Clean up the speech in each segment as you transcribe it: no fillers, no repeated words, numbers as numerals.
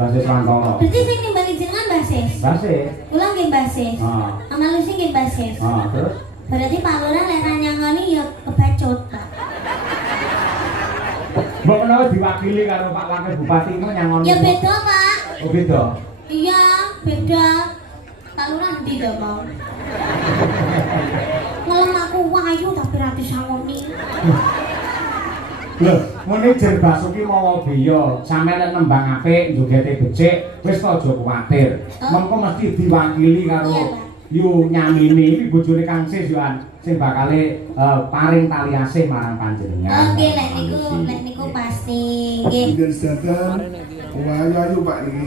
Basis Wantara. Berarti sing nimbali jenengan basis. Basis. Kula nggih basis. Heeh. Ana Lucy nggih basis. Terus Berarti Pak Lurah lek nyangoni ya kebacut, Pak. mbok menawa diwakili karo Pak Wakil Bupati ku nyangoni. Ya beda, Pak. Oh beda. Iya, beda. Pak Lurah ndi to mau? Ngelem aku wayu tapi ra disangoni. Lho, manajer Basuki mawa biya, sampeyan nek nembang apik, njogete becik, wis aja kuwatir. Mengko mesti diwakili karo yu nyamini iki bojone Kang Sis Yohan sing bakale paring tali asih marang panjenengan. Oke, lek niku pasti. Nggih. Dinten sedaten wayu Pak niki.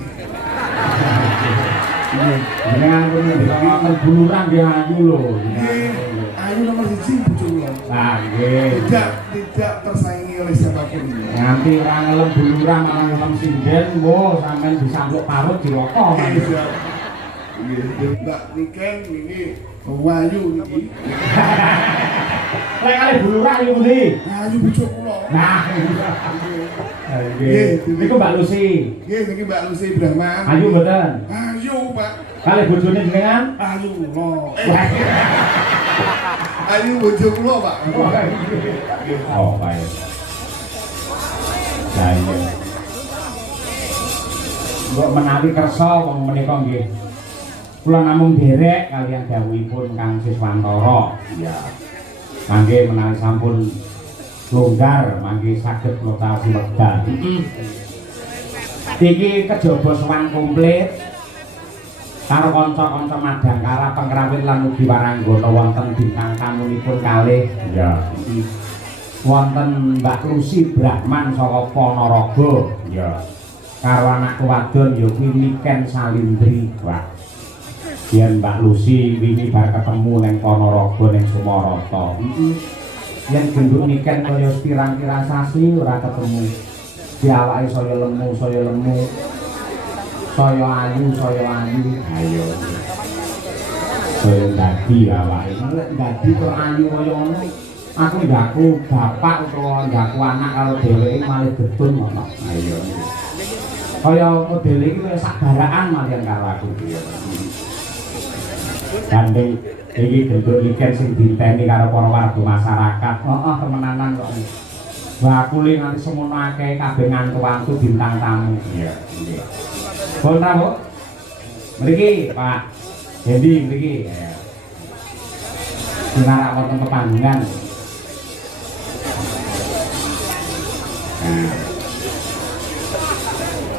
Jenengan pun wonten buluran nggih ayu lho. Ayu nomor 1 bojo kula. Lah nggih. Tidak tersaingi oleh siapapun. Nganti ora ngelem buluran malah ngelem sinden, wo sampean disampuk parut dirokok. Mbak Niken ini wayu niki. Lek kali buluran ayu pundi? Ayu bojo kula. Nah. Nggih. Niku Mbak Lucy. Nggih niki Mbak Lucy Brahman. Ayu mboten? Ayu, Pak. Kali bojone jenengan? Ayu kula. Ayu bojo kula, Pak. Oh, baik. Lah iya. Mbok menawi kersa wong menika nggih. Kula namung derek kalian dawuhipun Kang Siswantara. Iya. Mangke menawi sampun longgar mangke saged notasi wekdal. Iki kejaba sowan komplit karo kanca-kanca Madangkara Pengrawit lan ugi Waranggana wonten bintang tamunipun kalih. Iya. Wonten Mbak Lucy Brahman saka Ponorogo. Iya. Karo anak wadon ya kuwi Niken Salindri, Pak. Yen Mbak Lucy wingi bar ketemu ning Ponorogo ning Sumarata. Yen genduk Niken kaya pirang-pirang sasi ora ketemu. Diawake saya lemu. Saya ayu. Ayo. Saya dadi awake. Nek dadi kok ayu kaya ngono. Aku ndaku bapak utawa ndaku anak karo dheweke malih getun ngono. Ayo. Kaya modele iki kaya sagaraan malian karo aku. Gandeng iki gendut Niken sing diteni karo para warga masyarakat. Heeh, temenanan kok. Bakule nganti semono akeh kabeh ngantu-antu bintang tamu. Iya, nggih. Pun ta, Bu? Mriki, Pak. Dendi mriki. Ya. Dinarak wonten pepanggungan. Nah.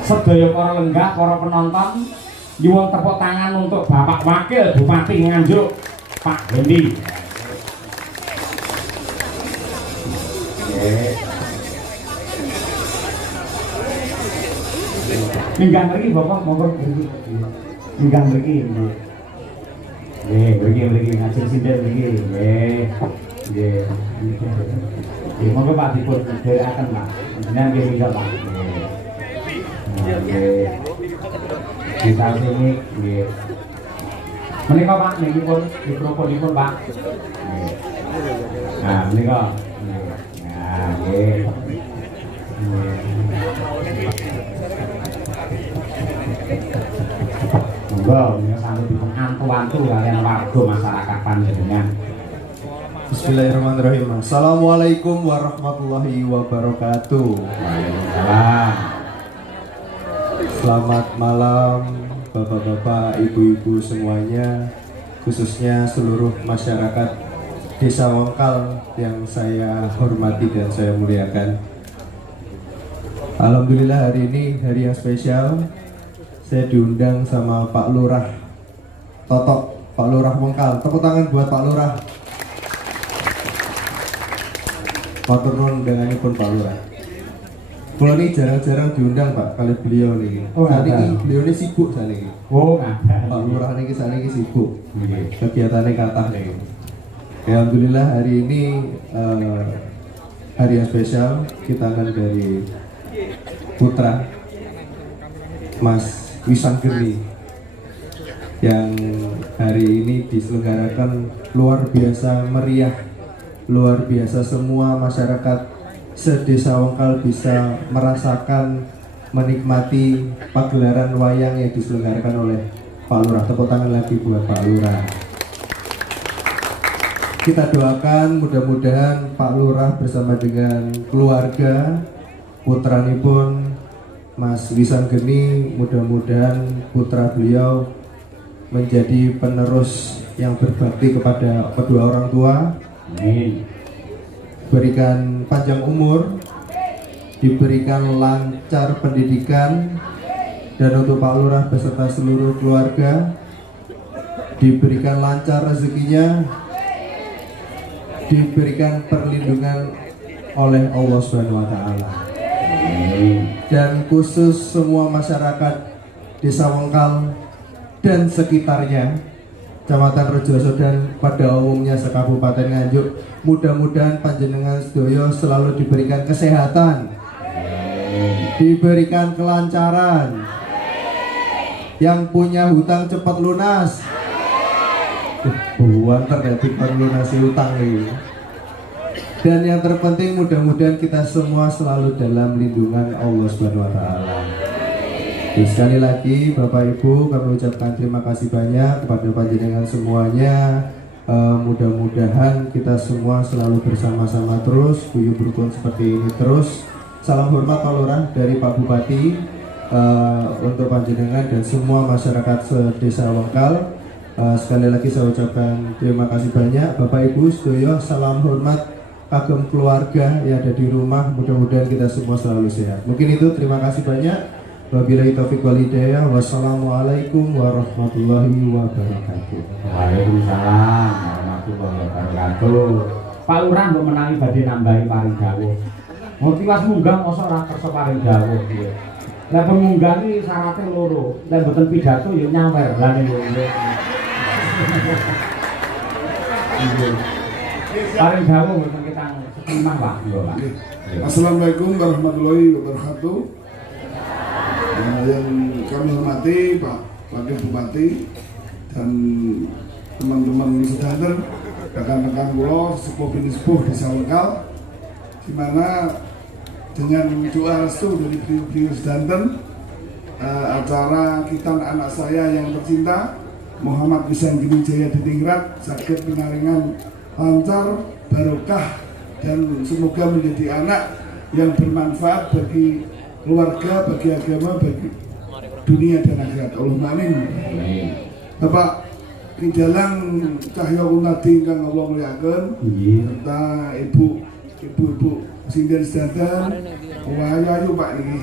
Sedaya para lenggah, para penonton, nyuwun tepuk tangan untuk Bapak Wakil Bupati Nganjuk, Pak Dendi. Minggang mriki Bapak monggo mriki. Minggang mriki. Nggih, mriki ngajeng sinden mriki. Nggih. Nggih, monggo Pak dipun derekaken Pak. Jenengan nggih minggat Pak. Nggih. Kita sini nggih. Menika Pak niki pun mikrofonipun Pak. Nggih. Nah, menika. Nah, nggih. Monggo menika sambut dipun antu-antu kalian warga masyarakat panjenengan. Bismillahirrahmanirrahim. Assalamualaikum warahmatullahi wabarakatuh. Waalaikumsalam. Selamat malam Bapak-bapak, Ibu-ibu semuanya, khususnya seluruh masyarakat Desa Wongkal yang saya hormati dan saya muliakan. Alhamdulillah hari ini hari yang spesial. Saya diundang sama Pak Lurah Totok, Pak Lurah Wongkal. Tepuk tangan buat Pak Lurah. Matur nuwun denganipun Pak Lurah. Kalau ini jarang-jarang diundang Pak kali beliau nih. Saat ini beliau ini sibuk saat ini. Oh, ada. Pak Lurah ini saat ini sibuk. Kegiatannya kathah nih. Alhamdulillah hari ini hari yang spesial. Kita akan dari putra Mas Wisanggeni yang hari ini diselenggarakan luar biasa meriah, luar biasa. Semua masyarakat sedesa Wongkal bisa merasakan menikmati pagelaran wayang yang diselenggarakan oleh Pak Lurah. Tepuk tangan lagi buat Pak Lurah. Kita doakan mudah-mudahan Pak Lurah bersama dengan keluarga putranipun Mas Wisanggeni, mudah-mudahan putra beliau menjadi penerus yang berbakti kepada kedua orang tua. Amin. Berikan panjang umur, diberikan lancar pendidikan, dan untuk Pak Lurah beserta seluruh keluarga diberikan lancar rezekinya, diberikan perlindungan oleh Allah Subhanahu wa taala. Dan khusus semua masyarakat Desa Wengkal dan sekitarnya, Kecamatan Rejoso dan pada umumnya sekabupaten Nganjuk, mudah-mudahan panjenengan sedaya selalu diberikan kesehatan, diberikan kelancaran, yang punya hutang cepat lunas. Buan terjadi perlunasi hutang ini. Dan yang terpenting mudah-mudahan kita semua selalu dalam lindungan Allah Subhanahu wa taala. Sekali lagi Bapak Ibu, kami ucapkan terima kasih banyak kepada panjenengan semuanya. Mudah-mudahan kita semua selalu bersama-sama terus, guyub rukun seperti ini terus. Salam hormat Pak Lurah dari Pak Bupati untuk panjenengan dan semua masyarakat Desa Wengkal. Sekali lagi saya ucapkan terima kasih banyak Bapak Ibu sedaya. Salam hormat kagem keluarga yang ada di rumah, mudah-mudahan kita semua selalu sehat. Mungkin itu, terima kasih banyak. Wabillahi taufiq wal hidayah. Wassalamualaikum warahmatullahi wabarakatuh. Waalaikumsalam warahmatullahi wabarakatuh. Pak Lurah mbok menangi badhe nambahi paring dawuh. Mau tiwas munggah mosok ora kersa paring dawuh piye. Lah pemunggah iki syaratnya loro. Lah mboten pidato ya nyawer lane yo. Paring dawuh mboten kita setimah Pak. Pak. Assalamualaikum warahmatullahi wabarakatuh. Yang kami hormati Pak Wakil Bupati dan teman-teman sedanten, rekan-rekan kula sepuh bini sepuh Desa Wengkal, di mana dengan doa restu dari beliau sedanten, acara Kitan anak saya yang tercinta Muhammad Wisanggeni Jaya Diningrat saged pinaringan lancar, barokah, dan semoga menjadi anak yang bermanfaat bagi keluarga, bagi agama, bagi dunia dan akhirat. Allahumma amin. Bapak Kinjalang Cahyo Kunadi ingkang Allah muliaken, serta ibu-ibu singgen sedanten, ayo Pak niki.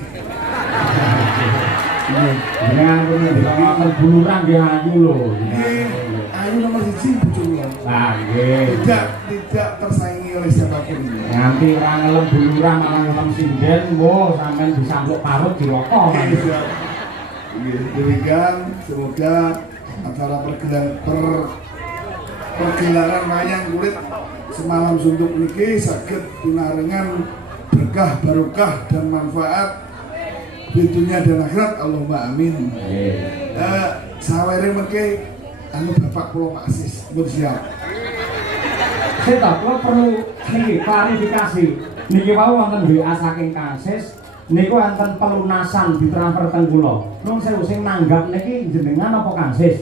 Dengan pun buluran dia ayu lho. Ayu nomor 1 bojo kula. Nah, nggih. Tidak tersaingi oleh siapapun. Nganti ora ngelem buluran malah ngelem sinden, wo sampean disambuk parut dirokok. Demikian, semoga acara pergelaran wayang kulit semalam suntuk niki saged pinaringan berkah, barokah, dan manfaat di dunia dan akhirat. Allahumma amin. Sawere mengke anu Bapak kula Pak Sis pun siap. Saya kula perlu niki klarifikasi. Niki wau wonten WA saking Kang Sis, niku wonten pelunasan ditransfer teng kula. Nun sewu sing nanggap niki jenengan apa Kang Sis?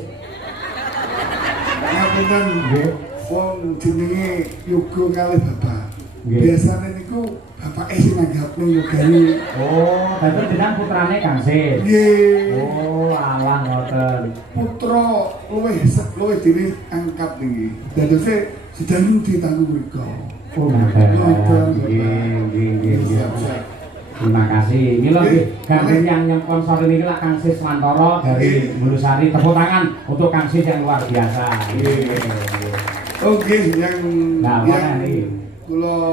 Ngapunten nggih, wong jenenge yoga kalih Bapak. Biasane niku Bapak sing nanggap ning yogane. Oh, dadi jenengan putrane Kang Sis. Nggih. Oh, alah ngoten. Putra luwih diri angkat niki. Dadose sedang ditanggung mriku. Oh, nggih. Terima kasih. Mila nggih, gampil yang nyponsor ini lah Kang Sis Mantoro dari Bulusari. Tepuk tangan untuk Kang Sis yang luar biasa. Oke, yang kula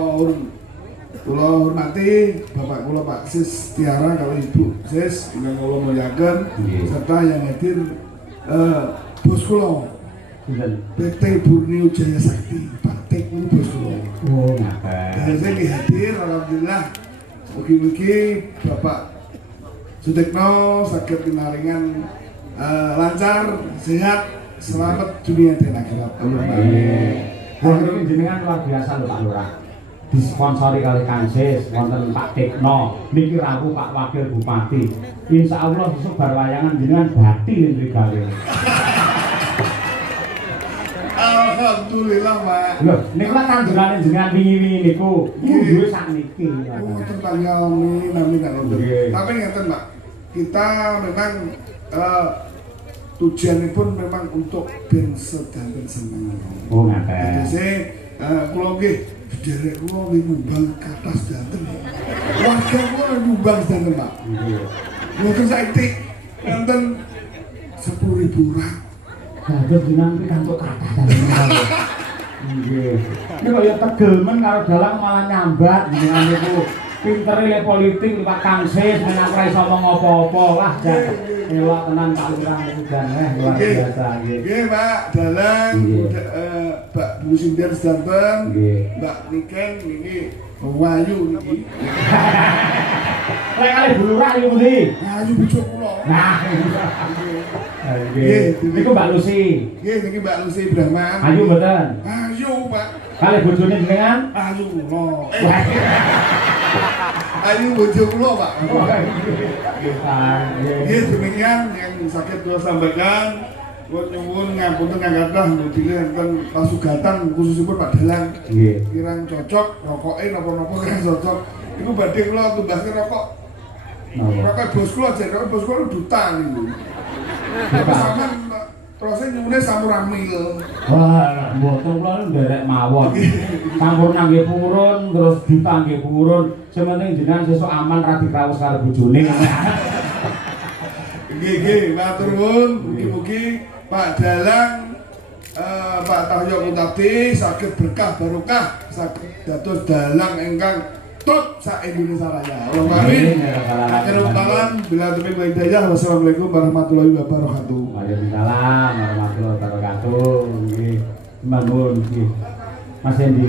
hormati Bapak kula Pak Sis Tiara kalau Ibu Sis ingkang kula mulyaken, serta yang hadir bos kula PT Borneo Jaya Sakti, Pak Tek ini bos kula. Oh, ngaten. Dan saya hadir, alhamdulillah. Mugi-mugi Bapak Sutekno saged pinaringan lancar, sehat, selamat dunia dan akhirat. Amin. Jenengan luar biasa lho Pak Lurah. disponsori kali Kang Sis wonten Pak Tekno niki rawuh Pak Wakil Bupati. Insyaallah besok bar wayangan jenengan bati niki gawe. Alhamdulillah, Pak. Lho, niku kan tanjurane jenengan wingi-wingi niku. Duwe sakniki. Oh, tentang amin kan untuk. Nggih. Tapi ngeten, Pak. Kita memang tujuannya pun memang untuk ben sedanten seneng. Oh, ngaten. Jadi kula nggih derek kula nggih nyumbang kathah sedanten. Warga kula nyumbang sedanten, Pak. Nggih. Mungkin saiki enten 10.000 orang. Dados jenengan iki kantuk kathah jenengan. Nggih. Ini kok ya tegel men karo dalang malah nyambat jenengan niku. Pintere le politik liwat Kang Sis menak ora iso ngomong apa-apa. Wah, jan elok tenan Pak Lurah niku jan luar biasa nggih. Nggih, Pak. Dalang Mbak Bu Sindir sedanten. Nggih. Mbak Niken niki Wayu niki. Lek kali Bu Lurah niku pundi? Wayu bojo kula. Nah. Nggih. Niku Mbak Lucy. Nggih, niki Mbak Lucy Brahman. Ayu mboten? Ayu, Pak. Kali bojone jenengan? Ayu kula. Ayu bojo kula, Pak. Nggih, demikian yang sakit kula sampaikan. Kula nyuwun ngapunten kang kathah mudine enten pasugatan khususipun Pak Dalang. Nggih. Kirang cocok rokoke napa-napa kirang cocok. Iku badhe kula tumbaske rokok. Rokok bos kula jen rokok bos kula duta niku. Tapi sampean terus nyuwune samuramil. Wah, mboten kula nderek mawon. Sampurna nggih purun, terus duta nggih purun. Sementing jenengan sesuk aman ra dikrawus karo bojone. Nggih, matur nuwun. Mugi-mugi Pak Dalang Pak Tahyo Kuntati saged berkah barokah saged dados dalang ingkang tut sak Indonesia Raya. Allahumma amin. Akhirul kalam bila taufiq wal hidayah. Wassalamualaikum warahmatullahi wabarakatuh. Waalaikumsalam warahmatullahi wabarakatuh. Nggih. Nuwun nggih. Mas Endi.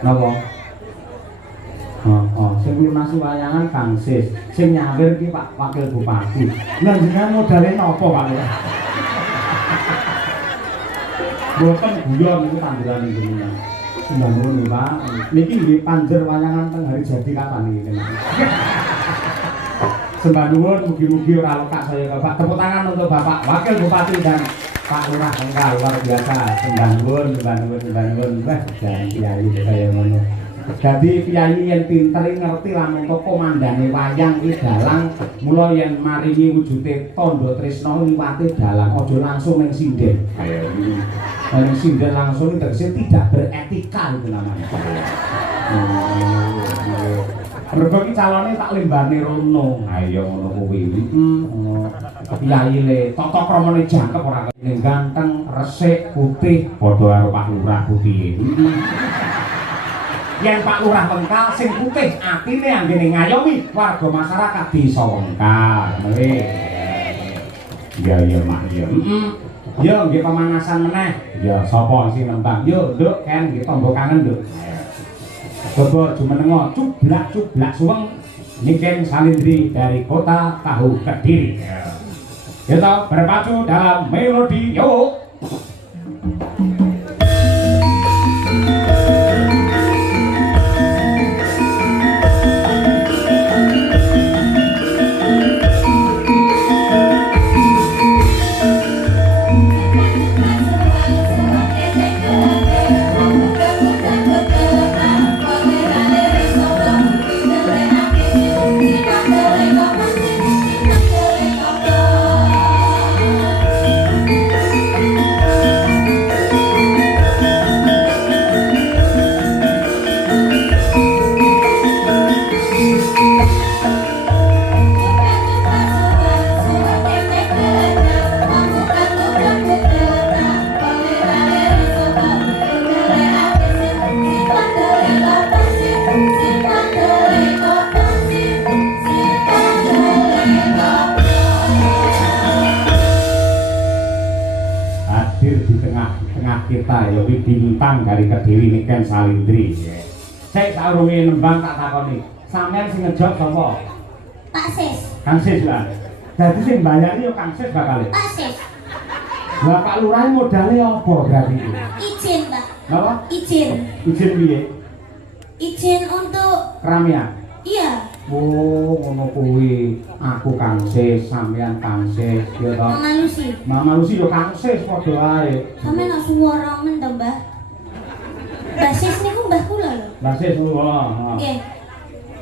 Napa? Sing lunasi wayangan Kang Sis, sing nyawir ki Pak Wakil Bupati. Lah jenengan modale napa, Pak? Mboten guyon niku tanduran jenengan. Nuwun nggih, Pak. Niki nggih panjer wayangan teng hari jadi kapan iki, Mas? Sembah nuwun mugi-mugi ora lekak saya Bapak. Tepuk tangan untuk Bapak Wakil Bupati dan Pak Lurah Enggal luar biasa. Sembah nuwun. Wah, jan kiai kaya ngono. Jadi kiai yang pinter ngerti lamun to komandane wayang iki dalang mula yen maringi wujude tandha tresna liwate dalang aja langsung ning sinden. Kaya iki. Ning sinden langsung tegese tidak beretika itu namanya. Mergo iki calone tak lembane rono. Ha iya ngono kuwi. Kiai le tata kramane jangkep ora kene ganteng, resik, putih padha karo Pak Lurah putih. Yang Pak Lurah Wengkal sing putih atine anggene ngayomi warga masyarakat desa Wengkal. Iya Mak iya. Yo nggih pemanasan meneh. Ya sapa sing nembang? Yo Nduk kan nggih tombo kangen Nduk. Coba jumenengo cublak suweng Niken Salindri dari Kota Tahu Kediri. Kita berpacu dalam melodi yuk. Kita ya bintang dari Kediri Niken Salindri. Saya saurunge nembang tak takoni. Sampeyan sing ngejok sapa? Pak Sis. Kang Sis lah. Dadi sing mbayari yo Kang Sis bakal. Pak Sis. Lah Pak Lurah modale apa berarti? Izin, Pak. Napa? Izin. Izin piye? izin untuk Keramaian. iya Oh, ngono kuwi. Aku Kang Sis, sampean Kang Sis, ya toh. Mama Lucy. Mama Lucy yo Kang Sis padha wae. Sampe nak suara men to, Mbah. Basis niku mbah kula lho. Mbah Sis lho. Nggih.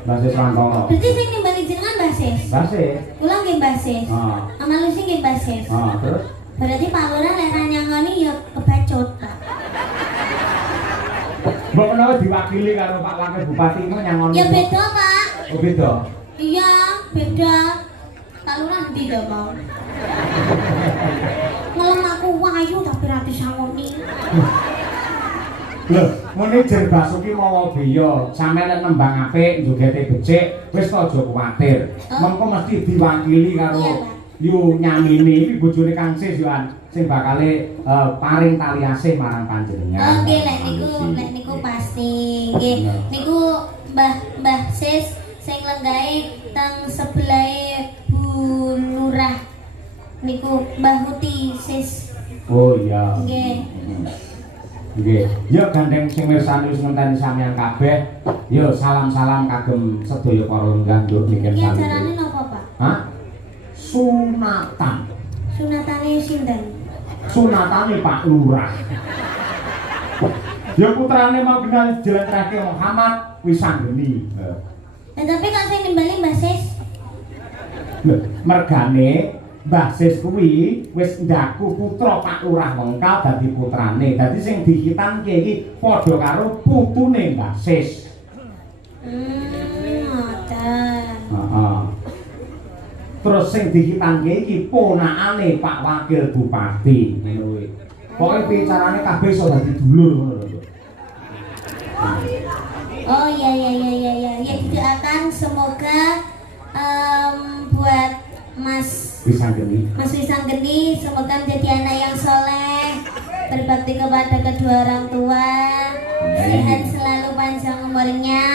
Mbah Sis Rantoro. Berarti sing nimbali jenengan basis. Mbah Sis. Kula nggih basis. Ah. Mama Lucy nggih basis. Terus Berarti Pak Lurah lek ra nyangoni ya kebacut, Pak. mbok menawa diwakili karo Pak Wakil Bupati itu nyangoni. Ya beda, Pak. Oh beda. Iya, beda. Pak Lurah ndi to, Pak? Ngelem aku wayu tapi ra disangoni. Lho, muni Jer Basuki mawa biya, sampeyan nek nembang apik, njogete becik, wis to aja kuwatir. Mengko mesti diwakili karo Iya, Pak. yu nyamini iki bojone Kang Sis yoan sing bakale paring tali asih marang panjenengan. Oke, lek niku pasti. Nggih, niku Mbah Sis sing lenggahe teng sebelahe Bu Lurah. Niku Mbah Huti Sis. Oh iya. Nggih. Nggih. Ya gandeng sing mirsani wis ngenteni sampeyan kabeh. Ya salam-salam kagem sedaya para lenggah nduk niken Iki sami. ajarane napa, Pak? Hah? Sunatan. Sunatane sinten? Sunatane Pak Lurah. Ya putrane mau kenal jelentrake Muhammad Wisanggeni. Tapi kok sing nimbali Mbah Sis? Lho, mergane Mbah Sis kuwi wis ndaku putra Pak Lurah Wengkal dadi putrane. Dadi sing dihitanke iki padha karo putune Mbah Sis. Ngoten. Heeh. Terus sing dihitanke iki ponakane Pak Wakil Bupati. Ngono kuwi. Pokoke bicarane kabeh iso dadi dulur ngono lho. Oh iya. Ya didoakan semoga buat Mas Wisanggeni semoga menjadi anak yang soleh, berbakti kepada kedua orang tua, sehat selalu, panjang umurnya,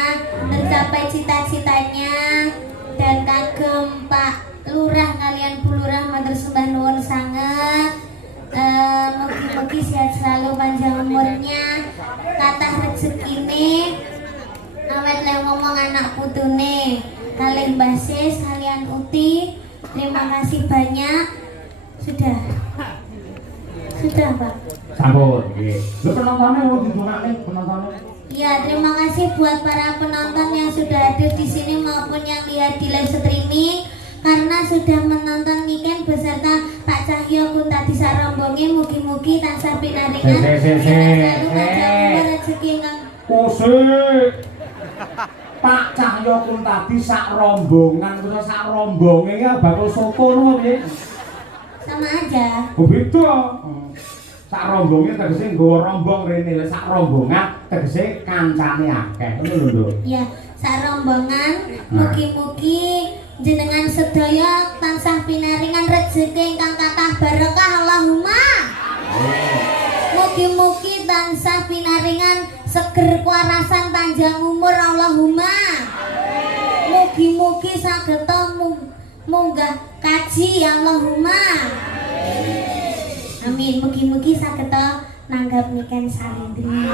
tercapai cita-citanya, dan kagem Pak Lurah kalian Bu Lurah matur sembah nuwun sanget. Mugi-mugi sehat selalu, panjang umurnya, kathah rezekine, awet le ngomong anak putune, kalian Mbah Sis, kalian Uti. Terima kasih banyak. Sudah Pak. Sampun, nggih. Lho penontonnya mau didongakne penontonnya. Ya, terima kasih buat para penonton yang sudah hadir di sini maupun yang lihat di live streaming, karena sudah menonton weekend beserta Pak Cahyo Kuntadi Sarombonge. Mugi-mugi tansah pinaringan selalu panjang rezeki kang. Kusik. Pak Cahyo Kuntadi sak rombongan, terus sak rombonge ya bakul soto ngono piye? Sama aja. Oh beda. Sak rombonge tegese nggawa rombong rene, sak rombongan tegese kancane akeh. Ngono lho, Nduk. Ya, sak rombongan mugi-mugi jenengan sedaya tansah pinaringan rezeki ingkang kathah barokah Allahumma. Mugi-mugi tansah pinaringan seger kuarasan panjang umur Allahumma. Mugi-mugi sageta munggah kaji Allahumma. Amin. Mugi-mugi sageta nanggap niken salindri.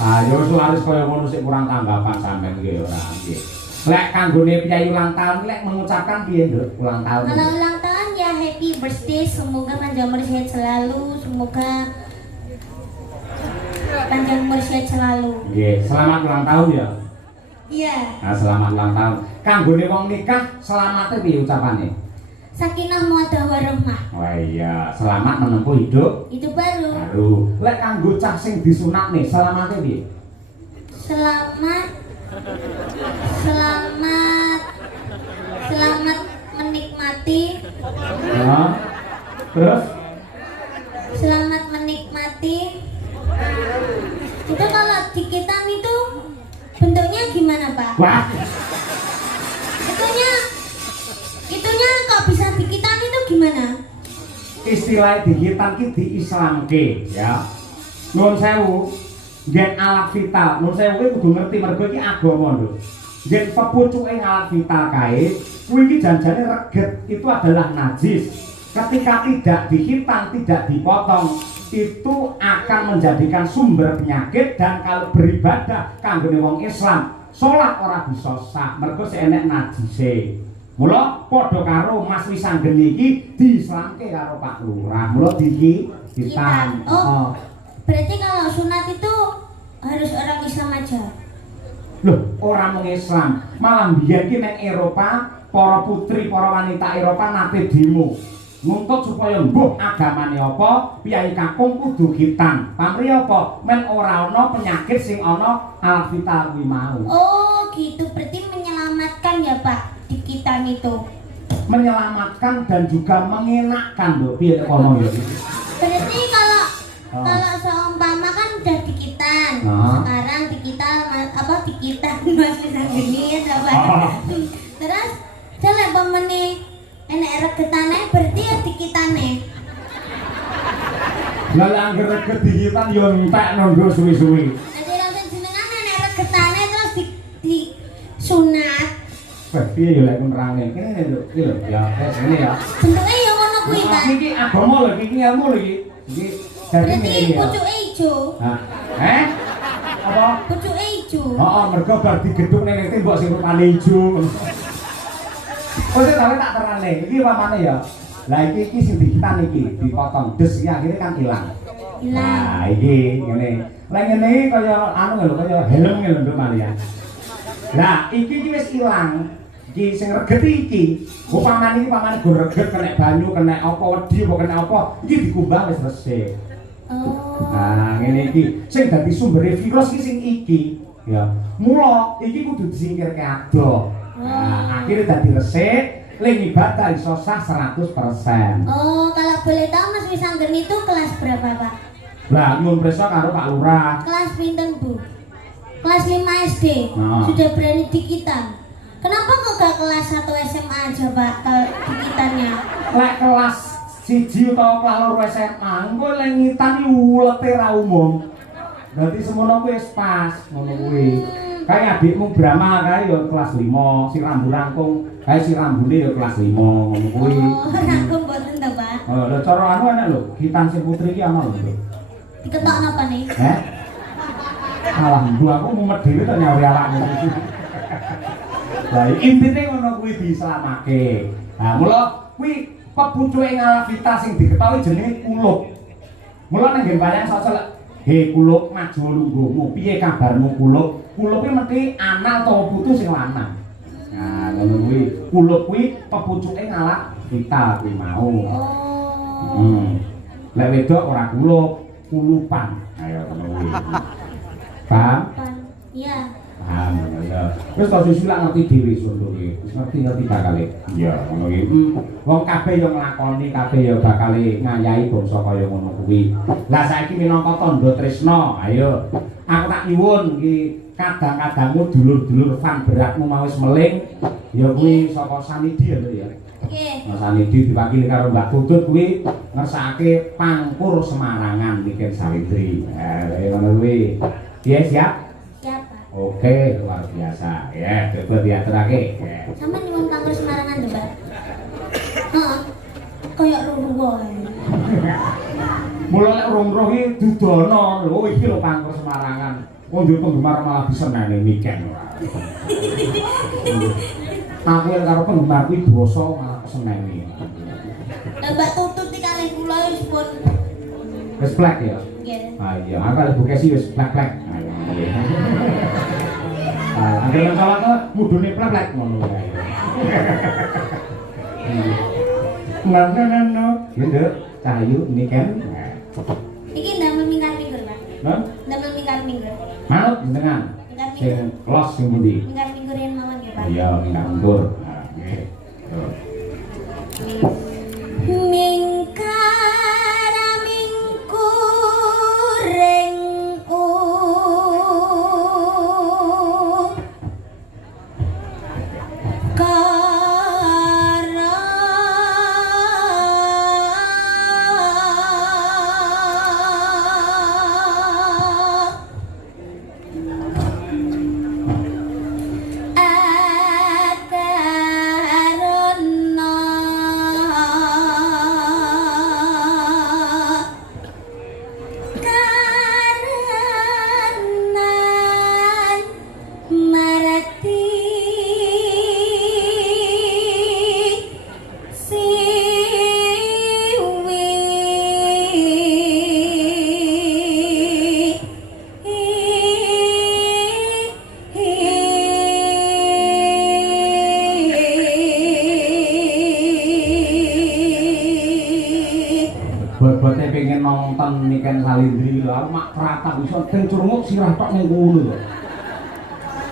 Ayo harus kaya ngono sik kurang tanggapan sampean nggih ora nggih. Lek kanggone piyayi ulang tahun lek mengucapkan piye, Nduk? Ulang tahun. Kalau ulang tahun ya happy birthday, semoga panjang umur sehat selalu, semoga panjang umur sehat selalu. Nggih, selamat ulang tahun ya. Iya. Nah, selamat ulang tahun. Kanggone wong nikah selamate piye ucapane? Sakinah mawaddah warahmah. Oh iya, selamat menempuh hidup Itu baru. baru. Lek kanggo cah sing disunatne selamate piye? Selamat menikmati. Ya. Terus Selamat menikmati. Itu kalau dikitan itu bentuknya gimana, Pak? wah, Itunya kok bisa dikitan itu gimana? istilah dihitan ki diislamke ya. Nuwun sewu, gen alat vital. Nuwun sewu kuwi kudu ngerti mergo iki agama lho. Gen pepucuke alat vital kae, kuwi iki janjane reget itu adalah najis. Ketika tidak dihitan, tidak dipotong, itu akan menjadikan sumber penyakit. Dan kalau beribadah kanggone wong Islam, salat ora bisa sah mergo sik enek najise. Mula padha karo Mas Wisanggeni iki diislamke karo Pak Lurah. Mula dikitan. Oh. Berarti kalau sunat itu harus orang Islam aja. Loh, orang mung Islam, malah biyen ki ning Eropa, para putri, para wanita Eropa nate demo nuntut supaya mbuh agamane apa, piyai kakung kudu khitan. Pamrih apa? Men ora ana penyakit sing ana alfital kuwi mau. Oh, gitu. Berarti menyelamatkan ya, Pak, di khitan itu. Menyelamatkan dan juga mengenakkan lho, piye kono ya. Berarti kalau seumpama kan udah dikitan, sekarang dikitan Mas Wisanggeni ya, Pak. Terus jelek pemene enek regetane berarti ya dikitane. Lah angger reget dikitan yo entek nunggu suwi-suwi. Jadi langsung jenengan enek regetane terus di sunat. Wah, piye yo lek nerange. Kene lho, iki lho ya, sini ya. Bentuke ya ngono kuwi, Pak. Iki agama lho, iki ilmu lho iki. Iki Berarti pucuke ijo. Hah? Apa? Pucuke ijo. Heeh, mergo bar digedhuk ning tembok sing rupane ijo. Kok tak terane. Iki pamane ya. Lah iki sing dikitan iki dipotong des iki akhirnya kan ilang. Nah, iki ngene. Lah ngene iki kaya anu lho, kaya helm lho Nduk Maria. Lah iki wis ilang. Iki sing reget iki, upamane iki pamane go reget kena banyu, kena apa wedi apa kena apa, iki dikumbah wis resik. Oh. Nah, ngene iki sing dadi sumbere virus iki sing iki, ya. Mula iki kudu disingkirke ado. Nah, akhirnya dadi resik, ling ibadah iso sah 100%. Oh, kalau boleh tahu Mas Wisanggeni itu kelas berapa, Pak? Lah, nyuwun prisa karo Pak Lurah. Kelas pinten, Bu? Kelas 5 SD. Sudah berani dikitan. Kenapa kok gak kelas 1 SMA aja, Pak, kalau dikitannya? Lek kelas 1 utawa kelas 2 SMA, engko lek ngitan iki ulete ra umum. Dadi semono kuwi wis pas, ngono kuwi. Kayak adikmu Brahma kae ya kelas 5, si rambu rangkung, kae si rambune ya kelas 5, ngono kuwi. Oh, rangkung mboten to, Pak? Oh, lha cara anu enak lho, hitan sing putri iki ana lho. Diketok napa nih? Alah, aku mumet dhewe tok nyawuri awakmu. Lah intine ngono kuwi dislamake. Nah, mula kuwi pepucuke ngalafita sing diketahui jenenge kulup. Mula ning nggen wayang sosok he kulup maju lungguhmu, piye kabarmu kulup? Kulup iki mesti anak utawa putu sing lanang. Nah, ngono kuwi. Kulup kuwi pepucuke ngalafita kuwi mau. Oh. Lek wedok ora kulup, kulupan. Ayo ngono kuwi. Paham? Iya. Paham ya. Wis kok susulak ngerti dhewe sono iki. Wis ngerti bakale. Iya, ngono iki. Wong kabeh yo nglakoni, kabeh yo bakale ngayahi bangsa kaya ngono kuwi. Lah saiki minangka tandha tresna, ayo. Aku tak nyuwun iki kadang-kadangmu dulur-dulur fan beratmu mau wis meling, ya kuwi saka Sanidi ya, ya. Nggih. Mas Sanidi diwakili karo Mbak Tutut kuwi ngersakake pangkur Semarangan Niken Sawitri. Ngono kuwi. Piye siap? Siap, Pak. Oke, luar biasa. Ya, coba diaturake. Sama nyuwun pangkur Semarangan lho, Pak. Heeh. Kayak ruruh wae. Mula lek urung-urung iki dudono lho, iki lho pangkur Semarangan. Wong duwe penggemar malah diseneni Niken ora. Aku karo penggemar kuwi dosa malah seneni. Lah Mbak Tutut iki kalih kula wis pun Wis plek ya. nggih. Ah iya, aku kalih Bukesi wis plek-plek. Angger mencolok mudune plek-plek ngono kae. Ngono-ngono, gitu. Cahayu Niken. Iki ndamel minggar-minggur, Pak. Hah? Ndamel minggar-minggur. Manut jenengan. Sing los sing pundi? Minggar-minggurin mawon nggih, Pak. Iya, minggar-minggur. Nah, nggih. Mingkara-mingkuring Bobotnya pengen nonton Niken Salindri lho, mak keratap bisa ting curunguk sirah tok ning kono lho.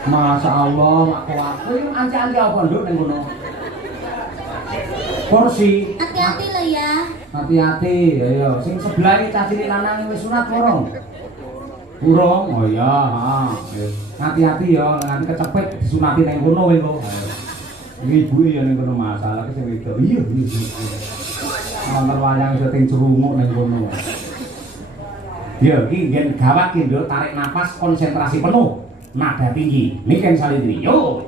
Masya Allah, mak kuat. Kowe anci-anci apa nduk ning kono? Kursi. Hati-hati lo ya. Hati-hati, ayo. Sing sebelah iki cah cilik lanang wis sunat urung? Urung. Oh iya, heeh. Hati-hati ya, nanti kecepet disunati ning kono kowe kok. Ibuke ya ning kono masalah ki sing wedok. Iya. Nonton wayang iso ting crunguk ning kono. Ya, iki nggen gawat ki nduk, tarik napas konsentrasi penuh. Nada tinggi. Niken Salindri. Yo.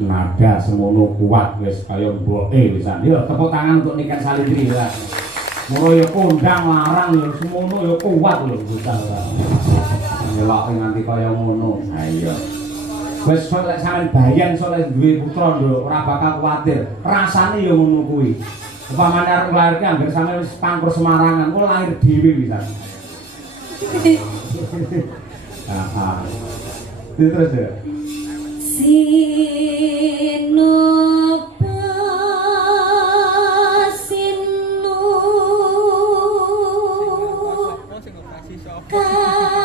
Nada semono kuat wis kaya mboke wisan. Yo tepuk tangan untuk Niken Salindri lah. Mula ya kondang larang ya semono ya kuat lho bocah. Nyeloke nganti kaya ngono. Ha iya. Wis kok lek sampean bayan soleh duwe putra nduk ora bakal kuwatir. Rasane ya ngono kuwi. Upamane arep nglairke anggere sampean wis pangkur Semarangan, kok lahir dhewe wisan. Ah. Terus ya. Sinopa sinu karata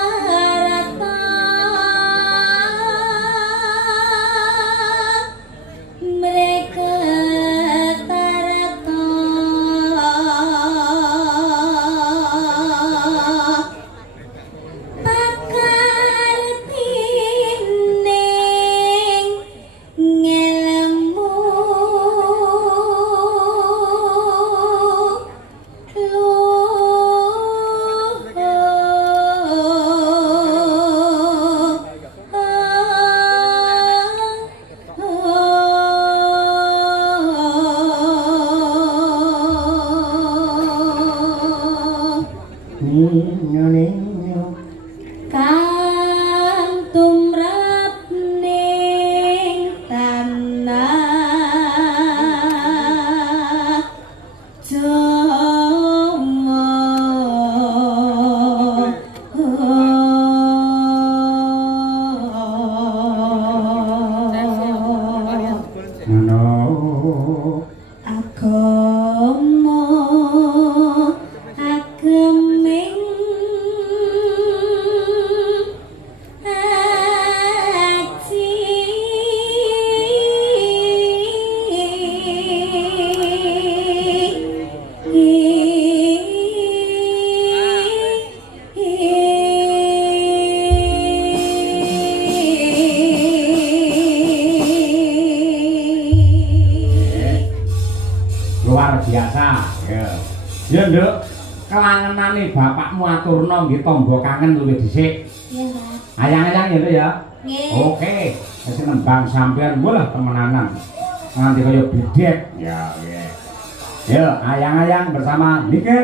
mereka tarata pakar tining ngelmu kang tumrap ning tanah Jawa. Agama ageming luar biasa ya. Ya nduk, kelangenane bapakmu aturno nggih tangga kangen luwih dhisik. Iya, Pak. Ayang-ayang ya nduk ya. Nggih. Oke, wis nembang sampean bolah temenanan. Nganti kaya bidek. Ya, nggih. Ya, ayang-ayang bersama Niken